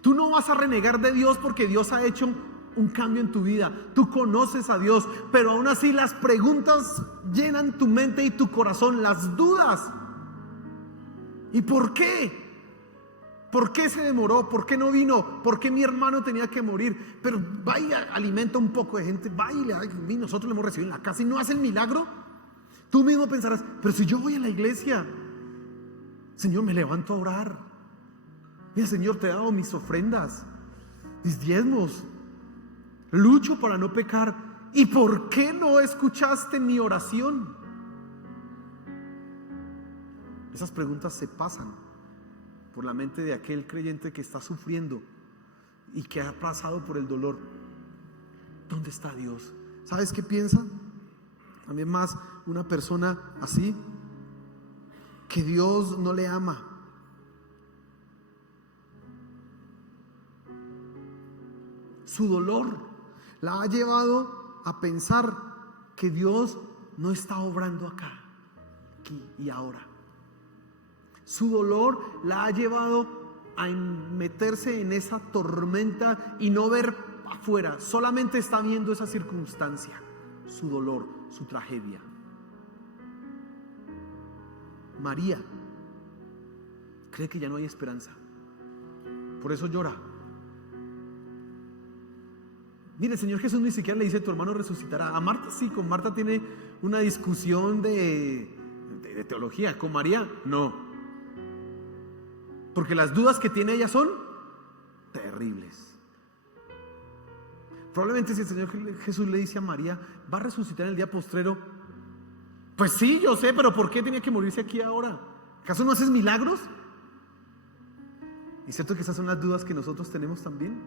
Tú no vas a renegar de Dios porque Dios ha hecho un cambio en tu vida. Tú conoces a Dios, pero aún así las preguntas llenan tu mente y tu corazón, las dudas. ¿Y por qué? ¿Por qué se demoró? ¿Por qué no vino? ¿Por qué mi hermano tenía que morir? Pero vaya, alimenta un poco de gente, vaya, nosotros lo hemos recibido en la casa y no hace el milagro. Tú mismo pensarás, pero si yo voy a la iglesia, Señor, me levanto a orar. Mira, Señor, te he dado mis ofrendas, mis diezmos, lucho para no pecar. ¿Y por qué no escuchaste mi oración? Esas preguntas se pasan por la mente de aquel creyente que está sufriendo y que ha pasado por el dolor. ¿Dónde está Dios? ¿Sabes qué piensa? También más una persona así, que Dios no le ama. Su dolor la ha llevado a pensar que Dios no está obrando acá, aquí y ahora. Su dolor la ha llevado a meterse en esa tormenta y no ver afuera, solamente está viendo esa circunstancia, su dolor, su tragedia. María cree que ya no hay esperanza, por eso llora. Mire, el Señor Jesús ni siquiera le dice tu hermano resucitará. A Marta sí, con Marta tiene una discusión de teología. Con María no, porque las dudas que tiene ella son terribles. Probablemente si el Señor Jesús le dice a María, va a resucitar en el día postrero, pues sí, yo sé, pero ¿por qué tenía que morirse aquí ahora? ¿Acaso no haces milagros? ¿Y cierto que esas son las dudas que nosotros tenemos también?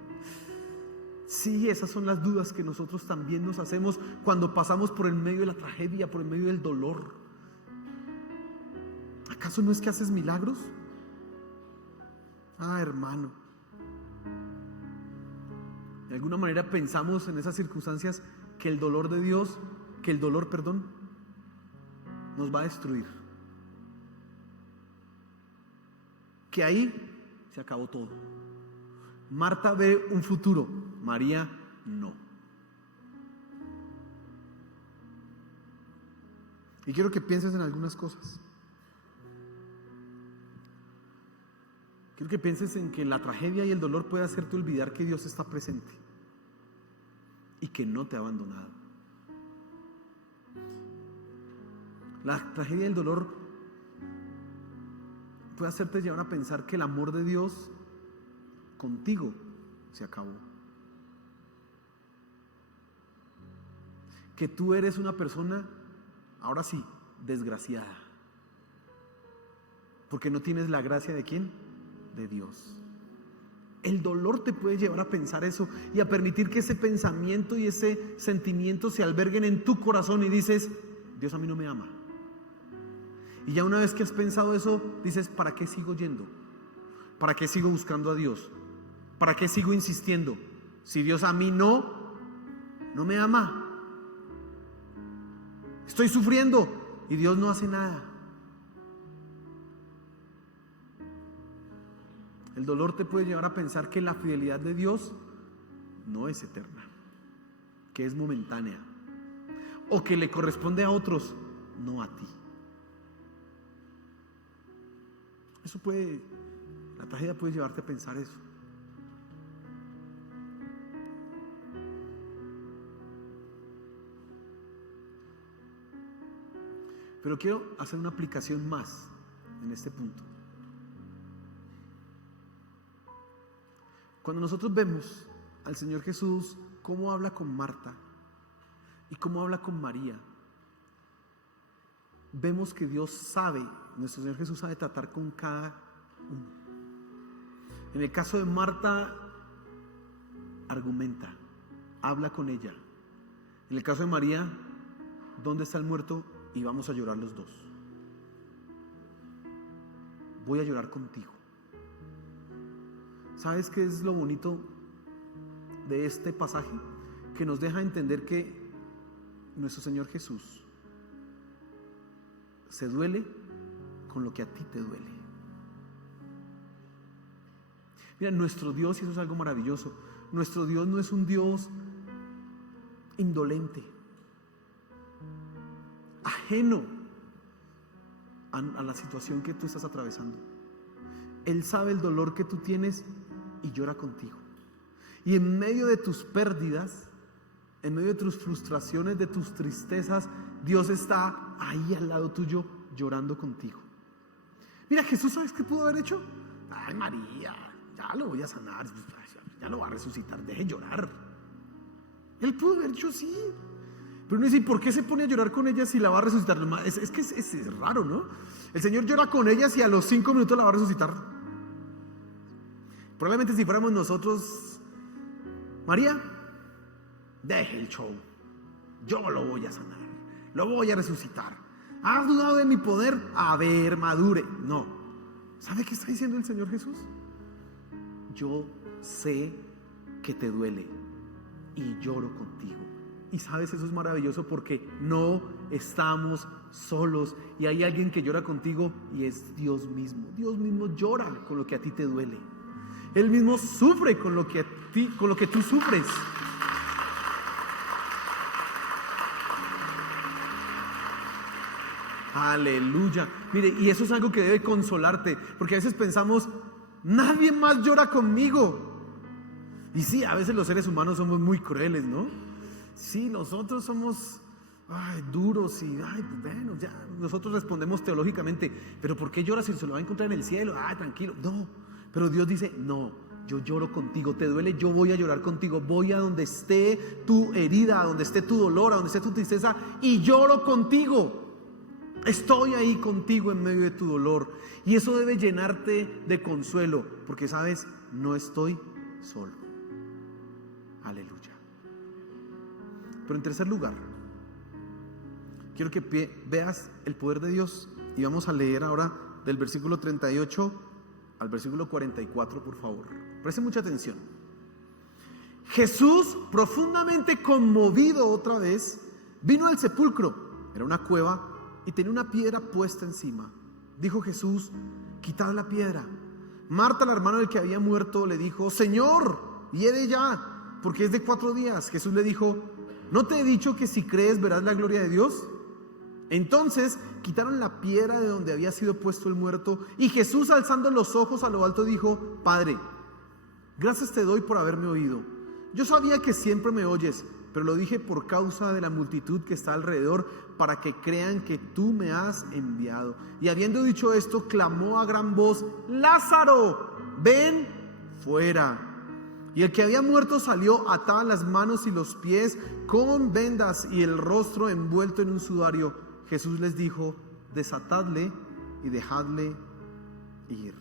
Sí, esas son las dudas que nosotros también nos hacemos cuando pasamos por el medio de la tragedia, por el medio del dolor. ¿Acaso no es que haces milagros? Ah, hermano. De alguna manera pensamos en esas circunstancias que el dolor, nos va a destruir. Que ahí se acabó todo. Marta ve un futuro, María no. Y quiero que pienses en algunas cosas. Quiero que pienses en que la tragedia y el dolor puede hacerte olvidar que Dios está presente y que no te ha abandonado. La tragedia y el dolor puede hacerte llevar a pensar que el amor de Dios contigo se acabó. Que tú eres una persona, ahora sí, desgraciada. Porque no tienes la gracia ¿de quién? De Dios. El dolor te puede llevar a pensar eso y a permitir que ese pensamiento y ese sentimiento se alberguen en tu corazón y dices, Dios a mí no me ama. Y ya una vez que has pensado eso, dices, ¿para qué sigo yendo? ¿Para qué sigo buscando a Dios? ¿Para qué sigo insistiendo? Si Dios a mí no me ama. Estoy sufriendo y Dios no hace nada. El dolor te puede llevar a pensar que la fidelidad de Dios no es eterna, que es momentánea, o que le corresponde a otros, no a ti. La tragedia puede llevarte a pensar eso. Pero quiero hacer una aplicación más en este punto. Cuando nosotros vemos al Señor Jesús cómo habla con Marta y cómo habla con María, vemos que Dios sabe, nuestro Señor Jesús sabe tratar con cada uno. En el caso de Marta, argumenta, habla con ella. En el caso de María, ¿dónde está el muerto? Y vamos a llorar los dos. Voy a llorar contigo. ¿Sabes qué es lo bonito de este pasaje? Que nos deja entender que nuestro Señor Jesús se duele con lo que a ti te duele. Mira, nuestro Dios, y eso es algo maravilloso, nuestro Dios no es un Dios indolente, ajeno a la situación que tú estás atravesando. Él sabe el dolor que tú tienes y llora contigo. Y en medio de tus pérdidas, en medio de tus frustraciones, de tus tristezas, Dios está ahí al lado tuyo llorando contigo. Mira, Jesús, ¿sabes qué pudo haber hecho? Ay, María, ya lo voy a sanar, ya lo va a resucitar, deje llorar. Él pudo haber hecho sí. Pero uno dice, ¿por qué se pone a llorar con ella si la va a resucitar? Es que es raro, ¿no? El Señor llora con ella y a los 5 minutos la va a resucitar. Probablemente si fuéramos nosotros, María, deje el show, yo lo voy a sanar, lo voy a resucitar. ¿Has dudado de mi poder? A ver, madure. No. ¿Sabe qué está diciendo el Señor Jesús? Yo sé que te duele y lloro contigo. Y sabes, eso es maravilloso porque no estamos solos y hay alguien que llora contigo y es Dios mismo. Dios mismo llora con lo que a ti te duele. Él mismo sufre con lo que tú sufres. Aleluya. Mire, y eso es algo que debe consolarte, porque a veces pensamos, nadie más llora conmigo. Y sí, a veces los seres humanos somos muy crueles, ¿no? Sí, nosotros somos duros y bueno, ya nosotros respondemos teológicamente, pero ¿por qué lloras si se lo va a encontrar en el cielo? Tranquilo. No, pero Dios dice, no, yo lloro contigo, te duele, yo voy a llorar contigo, voy a donde esté tu herida, a donde esté tu dolor, a donde esté tu tristeza y lloro contigo. Estoy ahí contigo en medio de tu dolor y eso debe llenarte de consuelo, porque sabes, no estoy solo. Aleluya. Pero en tercer lugar, quiero que veas el poder de Dios y vamos a leer ahora del versículo 38 al versículo 44, por favor. Preste mucha atención. Jesús, profundamente conmovido otra vez, vino al sepulcro. Era una cueva y tenía una piedra puesta encima. Dijo Jesús, quitad la piedra. Marta, la hermana del que había muerto, le dijo, Señor, hiede ya, porque es de 4 días. Jesús le dijo, ¿no te he dicho que si crees verás la gloria de Dios? Entonces quitaron la piedra de donde había sido puesto el muerto, y Jesús, alzando los ojos a lo alto, dijo: Padre, gracias te doy por haberme oído. Yo sabía que siempre me oyes, pero lo dije por causa de la multitud que está alrededor, para que crean que tú me has enviado. Y habiendo dicho esto, clamó a gran voz: Lázaro, ven fuera. Y el que había muerto salió, atadas las manos y los pies con vendas y el rostro envuelto en un sudario. Jesús les dijo: desatadle y dejadle ir.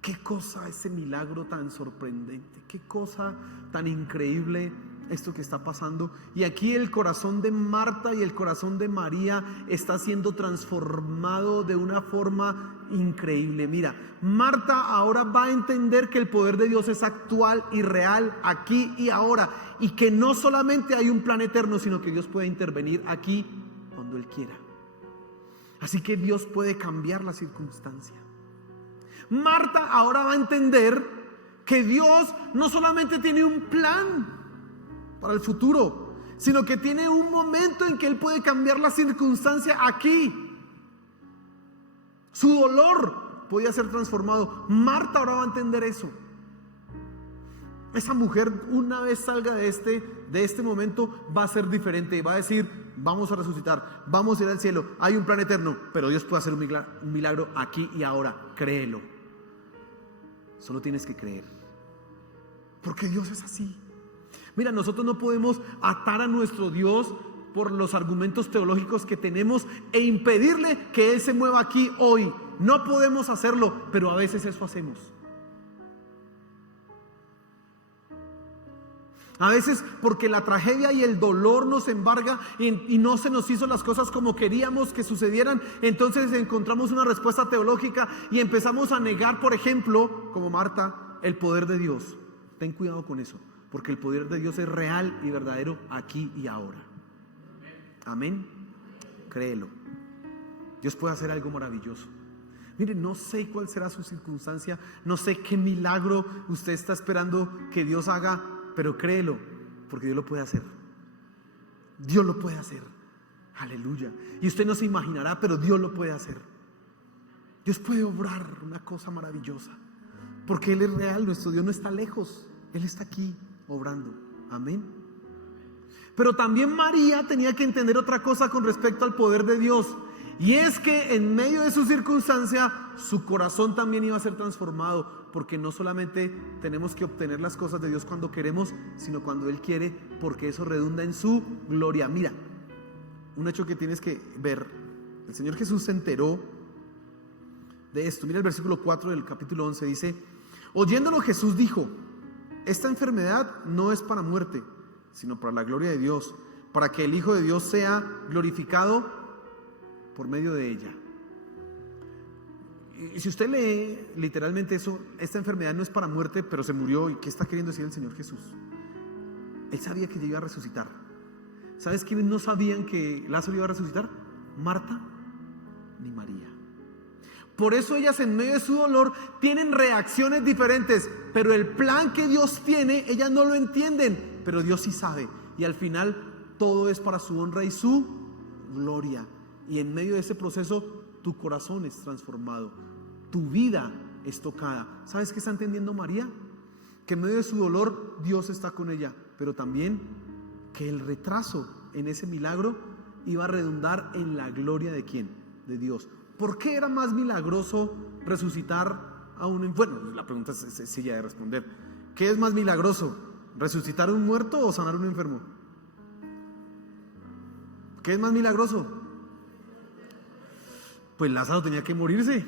Qué cosa ese milagro tan sorprendente, qué cosa tan increíble esto que está pasando. Y aquí el corazón de Marta y el corazón de María está siendo transformado de una forma increíble. Mira, Marta ahora va a entender que el poder de Dios es actual y real, aquí y ahora, y que no solamente hay un plan eterno, sino que Dios puede intervenir aquí cuando Él quiera. Así que Dios puede cambiar la circunstancia. Marta ahora va a entender que Dios no solamente tiene un plan para el futuro, sino que tiene un momento en que Él puede cambiar la circunstancia aquí. Su dolor podía ser transformado. Marta ahora va a entender eso. Esa mujer, una vez salga de este momento, va a ser diferente y va a decir: vamos a resucitar, vamos a ir al cielo, hay un plan eterno, pero Dios puede hacer un milagro aquí y ahora. Créelo. Solo tienes que creer, porque Dios es así. Mira, nosotros no podemos atar a nuestro Dios por los argumentos teológicos que tenemos e impedirle que Él se mueva aquí hoy. No podemos hacerlo, pero a veces eso hacemos. A veces porque la tragedia y el dolor nos embarga y no se nos hizo las cosas como queríamos que sucedieran. Entonces encontramos una respuesta teológica y empezamos a negar, por ejemplo, como Marta, el poder de Dios. Ten cuidado con eso, porque el poder de Dios es real y verdadero aquí y ahora. Amén. Créelo. Dios puede hacer algo maravilloso. Mire, no sé cuál será su circunstancia, no sé qué milagro usted está esperando que Dios haga, pero créelo, porque Dios lo puede hacer. Dios lo puede hacer. Aleluya. Y usted no se imaginará, pero Dios lo puede hacer. Dios puede obrar una cosa maravillosa, porque Él es real. Nuestro Dios no está lejos, Él está aquí obrando. Amén. Pero también María tenía que entender otra cosa con respecto al poder de Dios, y es que en medio de su circunstancia su corazón también iba a ser transformado, porque no solamente tenemos que obtener las cosas de Dios cuando queremos, sino cuando Él quiere, porque eso redunda en su gloria. Mira, un hecho que tienes que ver: el Señor Jesús se enteró de esto. Mira el versículo 4 del capítulo 11, dice: oyéndolo Jesús dijo: esta enfermedad no es para muerte, sino para la gloria de Dios, para que el Hijo de Dios sea glorificado por medio de ella. Y si usted lee literalmente eso, esta enfermedad no es para muerte, pero se murió. ¿Y qué está queriendo decir el Señor Jesús? Él sabía que iba a resucitar. ¿Sabes quiénes no sabían que Lázaro iba a resucitar? Marta ni María. Por eso ellas, en medio de su dolor, tienen reacciones diferentes, pero el plan que Dios tiene, ellas no lo entienden, pero Dios sí sabe. Y al final todo es para su honra y su gloria. Y en medio de ese proceso tu corazón es transformado, tu vida es tocada. ¿Sabes qué está entendiendo María? Que en medio de su dolor Dios está con ella, pero también que el retraso en ese milagro iba a redundar en la gloria de ¿quién? De Dios. ¿Por qué era más milagroso resucitar a un enfermo? Bueno, la pregunta es sencilla de responder. ¿Qué es más milagroso? ¿Resucitar a un muerto o sanar a un enfermo? ¿Qué es más milagroso? Pues Lázaro tenía que morirse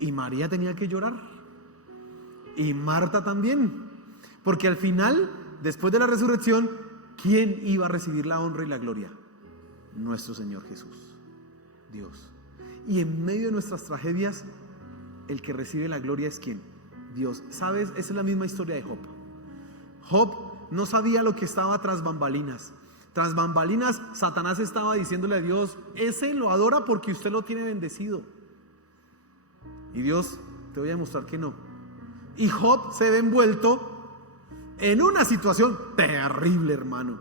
y María tenía que llorar, y Marta también, porque al final, después de la resurrección, ¿quién iba a recibir la honra y la gloria? Nuestro Señor Jesús, Dios. Y en medio de nuestras tragedias, el que recibe la gloria es ¿quién? Dios. ¿Sabes? Esa es la misma historia de Job. Job no sabía lo que estaba tras bambalinas. Tras bambalinas, Satanás estaba diciéndole a Dios: ese lo adora porque usted lo tiene bendecido. Y Dios: te voy a demostrar que no. Y Job se ve envuelto en una situación terrible, hermano.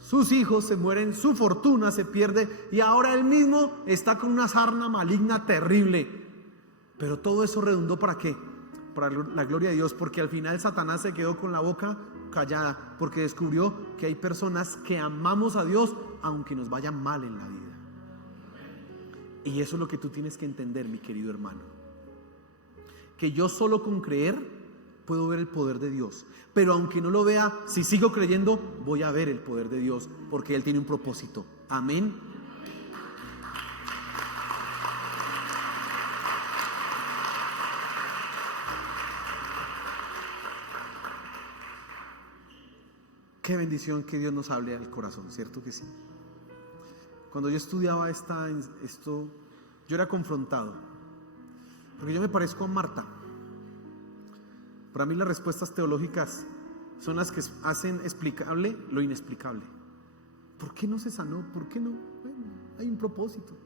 sus hijos se mueren, su fortuna se pierde y ahora él mismo está con una sarna maligna terrible. Pero todo eso redundó ¿para qué? Para la gloria de Dios, porque al final Satanás se quedó con la boca callada, porque descubrió que hay personas que amamos a Dios aunque nos vaya mal en la vida. Y eso es lo que tú tienes que entender, mi querido hermano, que yo solo con creer puedo ver el poder de Dios, pero aunque no lo vea, si sigo creyendo voy a ver el poder de Dios, porque Él tiene un propósito. Amén. Qué bendición que Dios nos hable al corazón, ¿cierto que sí? Cuando yo estudiaba esto, yo era confrontado, porque yo me parezco a Marta. Para mí las respuestas teológicas son las que hacen explicable lo inexplicable. ¿Por qué no se sanó? ¿Por qué no? Bueno, hay un propósito.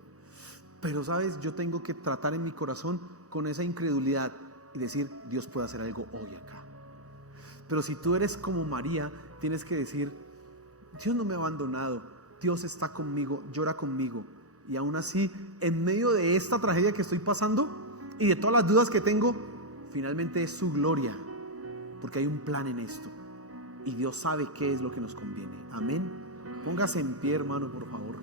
Pero sabes, yo tengo que tratar en mi corazón con esa incredulidad y decir, Dios puede hacer algo hoy acá. Pero si tú eres como María, tienes que decir, Dios no me ha abandonado, Dios está conmigo, llora conmigo. Y aún así, en medio de esta tragedia que estoy pasando y de todas las dudas que tengo, finalmente es su gloria, porque hay un plan en esto y Dios sabe qué es lo que nos conviene. Amén. Póngase en pie, hermano, por favor.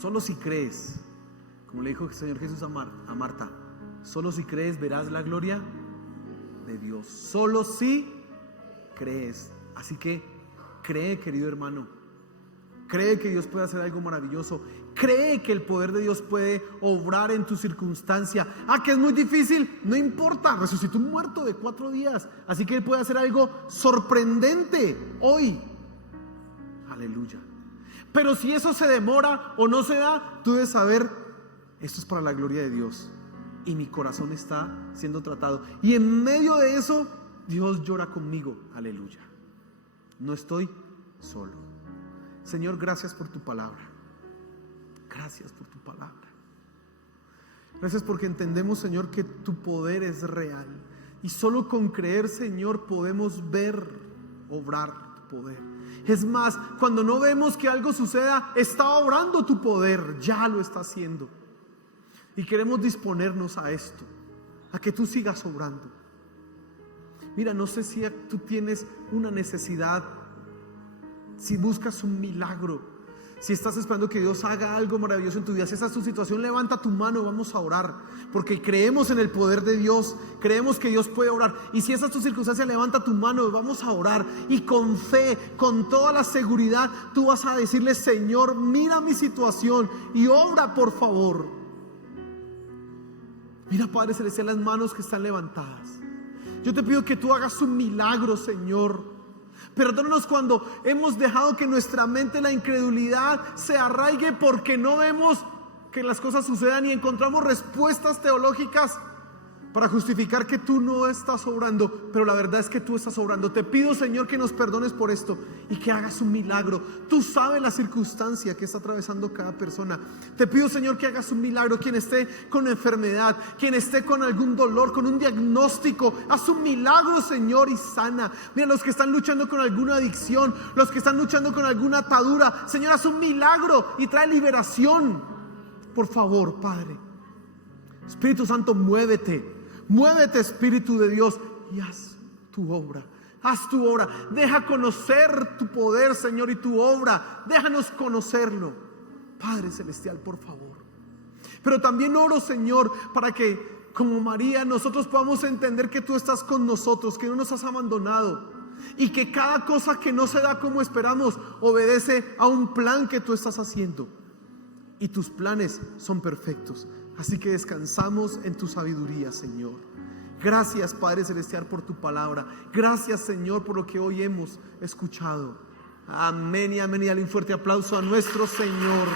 Solo si crees, como le dijo el Señor Jesús a Marta, solo si crees verás la gloria de Dios. Solo si crees. Así que cree, querido hermano. Cree que Dios puede hacer algo maravilloso. Cree que el poder de Dios puede obrar en tu circunstancia. Que es muy difícil, no importa. Resucitó un muerto de 4 días. Así que Él puede hacer algo sorprendente hoy. Aleluya. Pero si eso se demora o no se da, tú debes saber, esto es para la gloria de Dios. Y mi corazón está siendo tratado. Y en medio de eso, Dios llora conmigo. Aleluya. No estoy solo. Señor, gracias por tu palabra. Gracias por tu palabra. Gracias porque entendemos, Señor, que tu poder es real. Y solo con creer, Señor, podemos ver obrar tu poder. Es más, cuando no vemos que algo suceda, está obrando tu poder, ya lo está haciendo. Y queremos disponernos a esto, a que tú sigas obrando. Mira, no sé si tú tienes una necesidad, si buscas un milagro, si estás esperando que Dios haga algo maravilloso en tu vida, si esa es tu situación, levanta tu mano, vamos a orar, porque creemos en el poder de Dios, creemos que Dios puede orar. Y si esa es tu circunstancia, levanta tu mano, vamos a orar, y con fe, con toda la seguridad, tú vas a decirle, Señor, mira mi situación y obra, por favor. Mira, Padre Celestial, las manos que están levantadas. Yo te pido que tú hagas un milagro, Señor. Perdónanos cuando hemos dejado que nuestra mente, la incredulidad, se arraigue porque no vemos que las cosas sucedan y encontramos respuestas teológicas para justificar que tú no estás obrando, pero la verdad es que tú estás obrando. Te pido, Señor, que nos perdones por esto y que hagas un milagro. Tú sabes la circunstancia que está atravesando cada persona. Te pido, Señor, que hagas un milagro. Quien esté con enfermedad, quien esté con algún dolor, con un diagnóstico, haz un milagro, Señor, y sana. Mira, los que están luchando con alguna adicción, los que están luchando con alguna atadura, Señor, haz un milagro y trae liberación. Por favor, Padre. Espíritu Santo, muévete. Muévete, Espíritu de Dios, y haz tu obra. Haz tu obra. Deja conocer tu poder, Señor, y tu obra. Déjanos conocerlo, Padre Celestial, por favor. Pero también oro, Señor, para que como María nosotros podamos entender que tú estás con nosotros, que no nos has abandonado, y que cada cosa que no se da como esperamos obedece a un plan que tú estás haciendo, y tus planes son perfectos. Así que descansamos en tu sabiduría, Señor. Gracias, Padre Celestial, por tu palabra. Gracias, Señor, por lo que hoy hemos escuchado. Amén y amén. Y dale un fuerte aplauso a nuestro Señor.